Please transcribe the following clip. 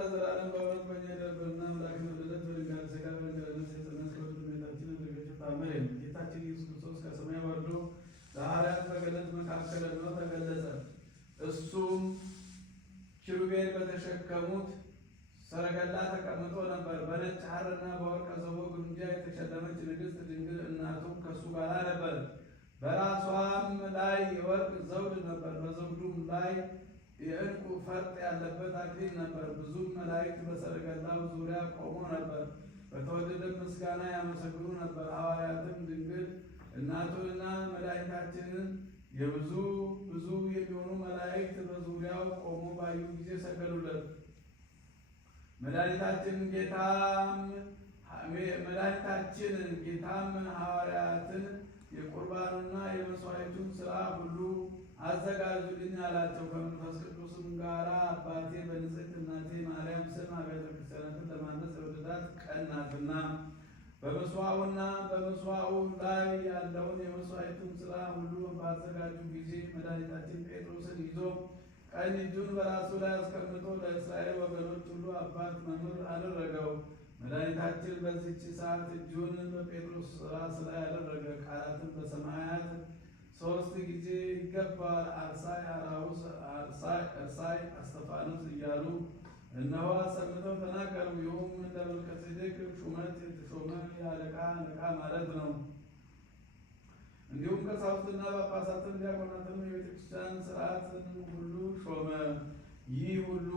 ለዘላለም በእውነት በእኛ ይደርብንና አምላክን ወለደት በድንጋሌ ሥጋ በድንጋሌ ነፍስ የጸነስክ እመቤታችን እመቤታችን ታመን። ጌታችን ኢየሱስ ክርስቶስ ከሰማይ ወርዶ ለሐዋርያት በገነት መካከል ሆኖ ተገለጸ። እሱም ኪሩቤል በተሸከሙት ሰረገላ ተቀምጦ ነበር። በነጭ ሐርና በወርቀ ዘቦ ግምጃ የተሸለመች ንግሥት ድንግል እናቱም ከእሱ ጋር ነበር። በራሷም ላይ የወርቅ ዘውድ ነበር። በዘውዱም ላይ የዕንቁ ፈርጥ ያለበት አክሊል ነበር። ብዙም መላእክት በሰረገላው ዙሪያ ቆሞ ነበር፣ በተወደደ ምስጋና ያመሰግኑ ነበር። ሐዋርያትም ድንግል እናቱንና መድኃኒታችንን የብዙ የሚሆኑ መላእክት በዙሪያው ቆሞ ባዩ ጊዜ ሰገዱለት። መድኃኒታችን ጌታም ሐዋርያትን የቁርባኑና የመሥዋዕቱን ሥራ ሁሉ አዘጋጁልኝ አላቸው። ከመንፈስ ቅዱስም ጋር አባቴ በንጽሕት እናቴ ማርያም ስም አብያተ ክርስቲያናትን ለማነጽ የወደዳት ቀን ናትና በመስዋዕቱና በመስዋዕቱ ላይ ያለውን የመሥዋዕቱን ሥራ ሁሉ ባዘጋጁ ጊዜ መድኃኒታችን ጴጥሮስን ይዞ ቀኝ እጁን በራሱ ላይ አስቀምጦ ለእስራኤል ወገኖች ሁሉ አባት መምህር አደረገው። መድኃኒታችን በዚህች ሰዓት እጁን በጴጥሮስ ራስ ላይ አደረገ። ቃላትን በሰማያት ሦስት ጊዜ ይገባል፣ አርሳይ፣ አራውስ፣ እርሳይ፣ አስተፋኖስ እያሉ እነሆ አሰምተው ተናገሩ። ይኸውም እንደ መልከጼዴቅ ሹመት የተሾመ የአለቃ ማለት ነው። እንዲሁም ቀሳውስትና ጳጳሳትን ዲያቆናትን የቤተ ክርስቲያን ሥርዓትን ሁሉ ሾመ። ይህ ሁሉ